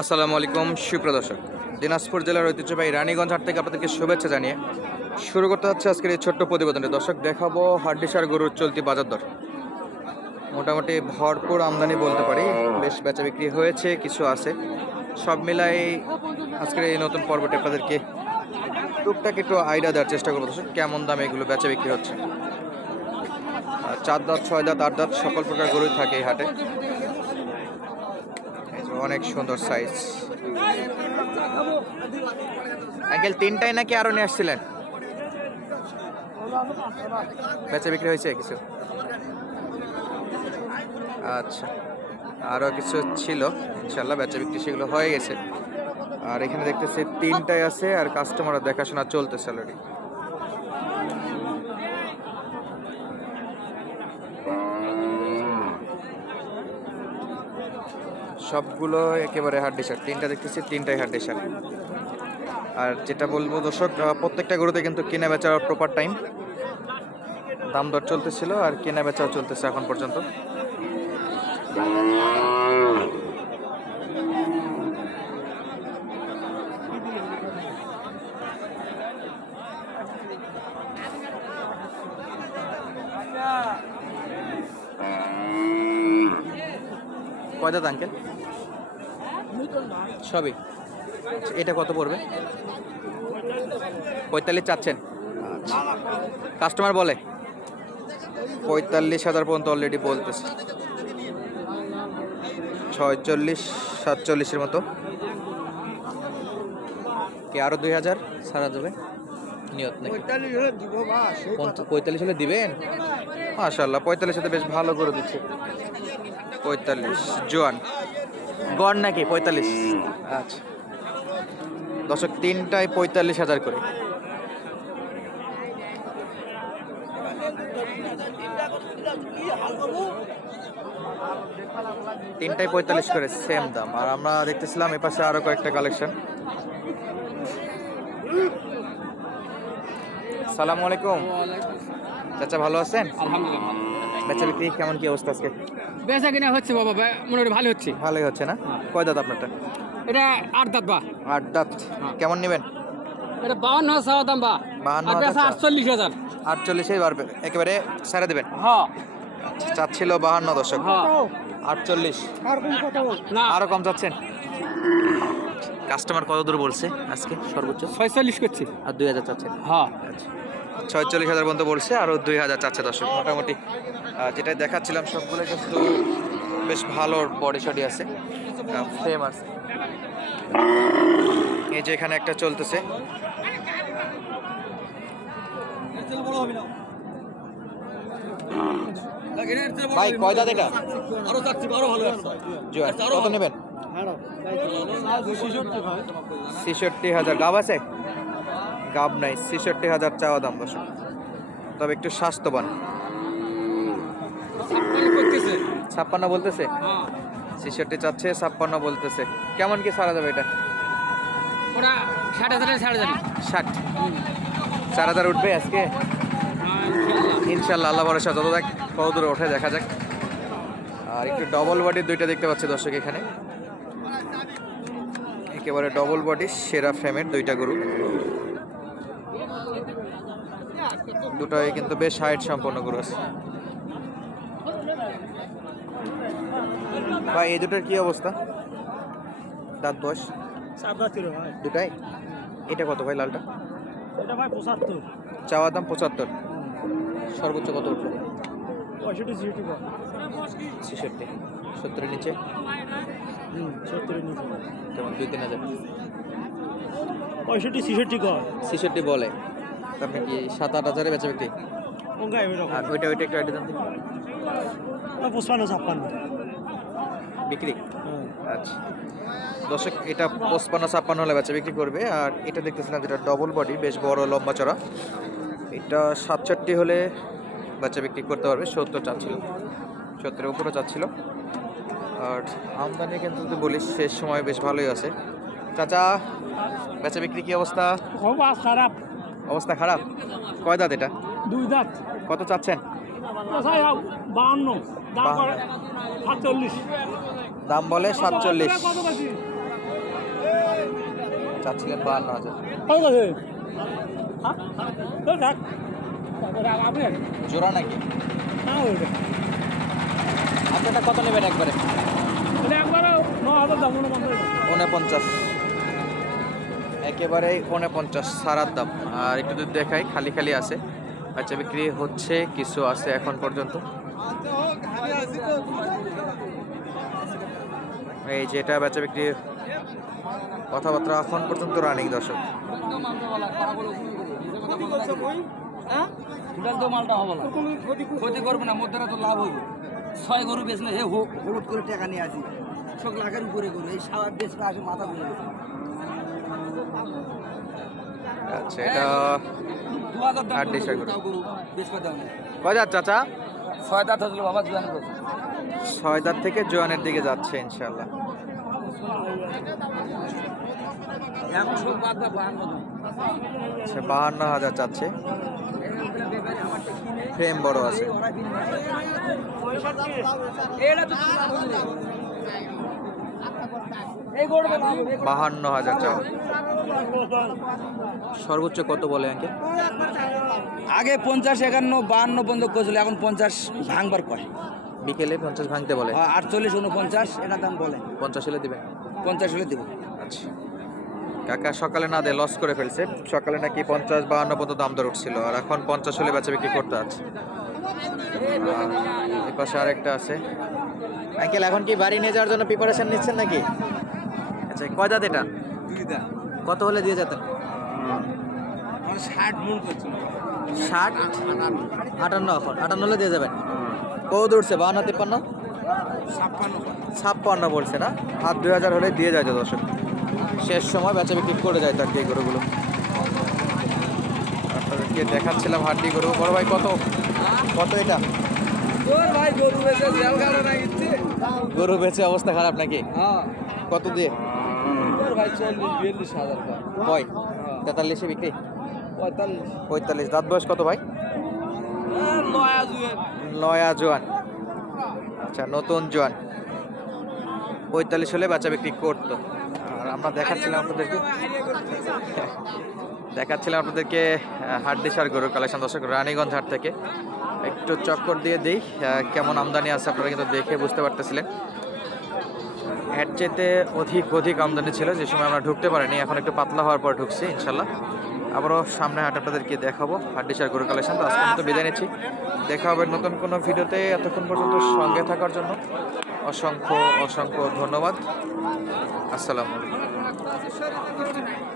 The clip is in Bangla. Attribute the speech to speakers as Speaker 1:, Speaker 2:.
Speaker 1: আসসালামু আলাইকুম সুপ্রদর্শক দিনাজপুর জেলার ঐতিহ্যবাহী রানীগঞ্জ হাট থেকে আপনাদেরকে শুভেচ্ছা জানিয়ে শুরু করতে হচ্ছে আজকের এই ছোট্ট প্রতিবেদনটি। দর্শক, দেখাবো হাড্ডিসার গরুর চলতি বাজার দর। মোটামুটি ভরপুর আমদানি বলতে পারি, বেশ বেচা বিক্রি হয়েছে, কিছু আছে। সব মিলাই আজকের এই নতুন পর্বটি আপনাদেরকে টুকটাক একটু আইডিয়া দেওয়ার চেষ্টা করব। দর্শক, কেমন দামে এগুলো বেচা বিক্রি হচ্ছে? চার দাঁত, ছয় দাঁত, আট দাঁত, সকল প্রকার গরুই থাকে এই হাটে। অনেক সুন্দর সাইজ আঙ্কেল তিনটাই নাকি আরও নিয়ে আসছিলেন? বেচা বিক্রি হয়েছে কিছু? আচ্ছা আরও কিছু ছিল। ইনশাল্লাহ বেচা বিক্রি সেগুলো হয়ে গেছে। আর এখানে দেখতেছি তিনটাই আছে আর কাস্টমার দেখাশোনা চলতেছে অলরেডি সবগুলো একেবারে হার্ড ডিশার তিনটা দেখতেছি, তিনটাই হার্ড ডিশার আর যেটা বলব দর্শক প্রত্যেকটা গরুতে কিন্তু কেনা বেচার প্রপার টাইম দাম দর চলতেছিল আর কেনা বেচাও চলতেছে এখন পর্যন্ত। কয়টা আঙ্কেল? সবই। এটা কত পড়বে? পঁয়তাল্লিশ চাচ্ছেন। কাস্টমার বলে। পঁয়তাল্লিশ হাজার পর্যন্ত অলরেডি বলতেছে। ছয়চল্লিশ সাতচল্লিশের মতো। কি আরও দুই হাজার? সারা যাবে নিয়ত নাকি? পঁয়তাল্লিশ হলে দিবেন? মাশাল্লাহ পঁয়তাল্লিশ হতে বেশ ভালো করে দিচ্ছে। পঁয়তাল্লিশ জোয়ান। গড় নাকি? পঁয়তাল্লিশ। আচ্ছা। দশক তিনটায় পঁয়তাল্লিশ হাজার করে। তিনটায় পঁয়তাল্লিশ করে সেম দাম। আর আমরা দেখতেছিলাম এ পাশে আরও কয়েকটা কালেকশন সালাম আলাইকুম। চাচা ভালো আছেন?
Speaker 2: আলহামদুলিল্লাহ
Speaker 1: বেচা বিক্রি কেমন কি অবস্থা আজকে?
Speaker 2: বেচা কিনা হচ্ছে বাবা মোটামুটি ভালো হচ্ছে।
Speaker 1: ভালোই হচ্ছে না? কয় দাঁত আপনারটা?
Speaker 2: এটা আট দাঁত বা।
Speaker 1: আট দাঁত। কেমন নেবেন?
Speaker 2: এটা বাউন্ন হাজার দাম বা।
Speaker 1: বাহান্ন হাজার
Speaker 2: আটচল্লিশ হাজার।
Speaker 1: আটচল্লিশে বাড়বে। একেবারে ছেড়ে দেবেন?
Speaker 2: হ্যাঁ।
Speaker 1: আচ্ছা, চাচ্ছিল বাহান্ন দশক।
Speaker 2: হ্যাঁ।
Speaker 1: আটচল্লিশ।
Speaker 2: না।
Speaker 1: আরও কম চাচ্ছেন? কাস্টমার কত দূর বলছে আজকে সর্বোচ্চ?
Speaker 2: ছয়চল্লিশ করছে।
Speaker 1: আর দুই হাজার চাচ্ছেন?
Speaker 2: হ্যাঁ।
Speaker 1: আচ্ছা ছয়চল্লিশ হাজার পর্যন্ত বলছে আরও দুই হাজার চাচ্ছে দর্শক মোটামুটি। যেটা দেখাচ্ছিলাম সবগুলো কিন্তু বেশ ভালো বডি শডি আছে। ফ্রেম আছে। এই যে এখানে একটা চলতেছে। ভাই কয় দাঁত এটা? জোয়ার, কত নেবেন? ছেষট্টি হাজার। গাব আছে? গাব নাই। ছেষট্টি হাজার চাওয়া দাম দর্শক। তবে একটু স্বাস্থ্যবান।
Speaker 2: করতেছে?
Speaker 1: ছাপ্পান্ন বলতেছে।
Speaker 2: হ্যাঁ।
Speaker 1: ছেষট্টি চাচ্ছে ছাপ্পান্ন বলতেছে। কেমন কি সারা যাবে এটা?
Speaker 2: ওরা ষাট হাজার
Speaker 1: চার হাজার উঠবে আজকে? ইনশাল্লাহ। আল্লাহ ভরসা যত দেখ কত দূরে ওঠে দেখা যাক। আর একটু ডবল বডির দুইটা দেখতে পাচ্ছি দর্শক এখানে। একেবারে ডবল বডি সেরা ফ্রেমের দুইটা গরু। দুটোই কিন্তু বেশ হাইট সম্পন্ন গরু আছে। ভাই এই দুটোর কি অবস্থা? দাঁত বয়স দুটাই? এটা কত ভাই লালটা?
Speaker 3: এটা ভাই পঁচাত্তর।
Speaker 1: চাওয়া দাম পঁচাত্তর। সর্বোচ্চ কত উঠল?
Speaker 3: পঁয়ষট্টি
Speaker 1: ছেষট্টি সত্তরের নিচে?
Speaker 3: হুম সত্তরের নিচে।
Speaker 1: দুই তিন হাজার।
Speaker 3: পঁয়ষট্টি ছেষট্টি কম
Speaker 1: ছেষট্টি বলে। তারপরে কি সাত আট হাজারে বেচা বিক্রি? আর ওইটা ওইটা একটু আইডিয়া
Speaker 3: দাম পঁচপান্ন ছাপ্পান্ন।
Speaker 1: বিক্রি? আচ্ছা। দর্শক এটা পঁচপান্ন ছাপ্পান্ন হলে বেচা বিক্রি করবে আর এটা দেখতেছিলাম যেটা ডবল বডি বেশ বড় লম্বা চড়া। এটা সাতষট্টি হলে বেচা বিক্রি করতে পারবে সত্তর চাচ্ছিল। সত্তরের উপরে চাচ্ছিল। আর আমদানি কিন্তু যদি বলিস শেষ সময় বেশ ভালোই আছে। চাচা বেচা বিক্রি কি অবস্থা
Speaker 3: খারাপ।
Speaker 1: অবস্থা খারাপ? কয় দাঁত এটা?
Speaker 3: দুই দাঁত।
Speaker 1: কত চাচ্ছেন?
Speaker 3: বাহান্ন। দাম। করে সাতচল্লিশ।
Speaker 1: দাম বলে সাতচল্লিশ। চাচ্ছিলেন বাহান্ন হাজার।
Speaker 3: হ্যাঁ?
Speaker 1: জোড়া নাকি?
Speaker 3: না
Speaker 1: আপনারটা কত নেবেন একবারে?
Speaker 3: মনে
Speaker 1: উনপঞ্চাশ। একেবারে উনপঞ্চাশ সারার দাম। আর একটু যদি দেখাই খালি খালি আছে। বাচ্চা বিক্রি হচ্ছে, কিছু আছে এখন পর্যন্ত? এই যেটা বেচা বিক্রি, কথাবার্তা এখন পর্যন্ত রানিং, দর্শক।
Speaker 2: ক্ষতি করবে না তো লাভ হলুদ করে নিয়ে আসি এই সারা মাথা
Speaker 1: আচ্ছা এটা আট থেকে জোয়ানের দিকে যাচ্ছে ইনশাল্লাহ
Speaker 2: বাহান্ন
Speaker 1: বাহান্ন হাজার চাচ্ছে। ফ্রেম বড় আছে
Speaker 2: এটা তো তুই লাভ হবে না। এই গরুটা লাভ হবে
Speaker 1: বাহান্ন হাজার চাও সর্বোচ্চ কত বলে আঙ্কে
Speaker 2: আগে পঞ্চাশ একান্ন বাহান্ন পর্যন্ত করেছিল এখন পঞ্চাশ ভাঙবার কয়?
Speaker 1: বিকেলে পঞ্চাশ ভাঙতে বলে।
Speaker 2: আটচল্লিশ উনপঞ্চাশ এটা দাম বলে।
Speaker 1: পঞ্চাশ হলে দিবেন
Speaker 2: পঞ্চাশ হলে দেবো।
Speaker 1: আচ্ছা। কাকা সকালে না দেয় লস করে ফেলছে। সকালে নাকি পঞ্চাশ বাহান্ন পর্যন্ত দাম দর উঠছিল আর এখন পঞ্চাশ হলে বেচা বিক্রি করতে আছে। এই পাশে আরেকটা আছে। আঙ্কেল এখন কি বাড়ি নিয়ে যাওয়ার জন্য প্রিপারেশন নিচ্ছেন নাকি? আচ্ছা কয় দাঁত এটা? কত হলে দিয়ে যেতেন?
Speaker 2: আমার ষাট মন
Speaker 1: আটান্ন। এখন আটান্ন হলে দিয়ে যাবেন। কত উঠছে? বাহান্ন তিপ্পান্ন?
Speaker 2: ছাপ্পান্ন
Speaker 1: ছাপ্পান্ন বলছে না? হাত দুই হাজার হলে দিয়ে যায় দর্শক। শেষ সময় বেচা বিক্রি করে যায় তার এই গরুগুলো। আপনাদেরকে দেখাচ্ছিলাম হাড্ডি গরু। বড় ভাই কত? কত এটা?
Speaker 2: তোর ভাই গরু বেচে জেল গাড়ো না গেছে
Speaker 1: গরু বেচে অবস্থা খারাপ নাকি?
Speaker 2: হ্যাঁ।
Speaker 1: কত দিয়ে?
Speaker 2: ভাই চল্লিশ বিয়াল্লিশ হাজার
Speaker 1: কয়? তেতাল্লিশে বিক্রি?
Speaker 2: পঁয়তাল্লিশ।
Speaker 1: পঁয়তাল্লিশ। দাঁত বয়স কত ভাই?
Speaker 2: নয়া
Speaker 1: জোয়ান। আচ্ছা নতুন জোয়ান। পঁয়তাল্লিশ হলে বিক্রি করতো। আর আমরা দেখাচ্ছিলাম আপনাদেরকে দেখাচ্ছিলাম আপনাদেরকে গরুর কালেকশন দর্শক রানীগঞ্জ হাট থেকে একটু চক্কর দিয়ে দিই কেমন আমদানি আছে আপনারা কিন্তু দেখে বুঝতে পারতেছিলেন। এর চেতে অধিক অধিক আমদানি ছিল, যে সময় আমরা ঢুকতে পারিনি। এখন একটু পাতলা হওয়ার পর ঢুকছি, ইনশাল্লাহ। আবারও সামনে হাট আপনাদেরকে দেখাবো হাড্ডিসার গরু কালেকশন। তো আজকে আমি তো বিদায় নিচ্ছি। দেখা হবে নতুন কোনো ভিডিওতে এতক্ষণ পর্যন্ত সঙ্গে থাকার জন্য। অসংখ্য অসংখ্য ধন্যবাদ। আসসালামু আলাইকুম।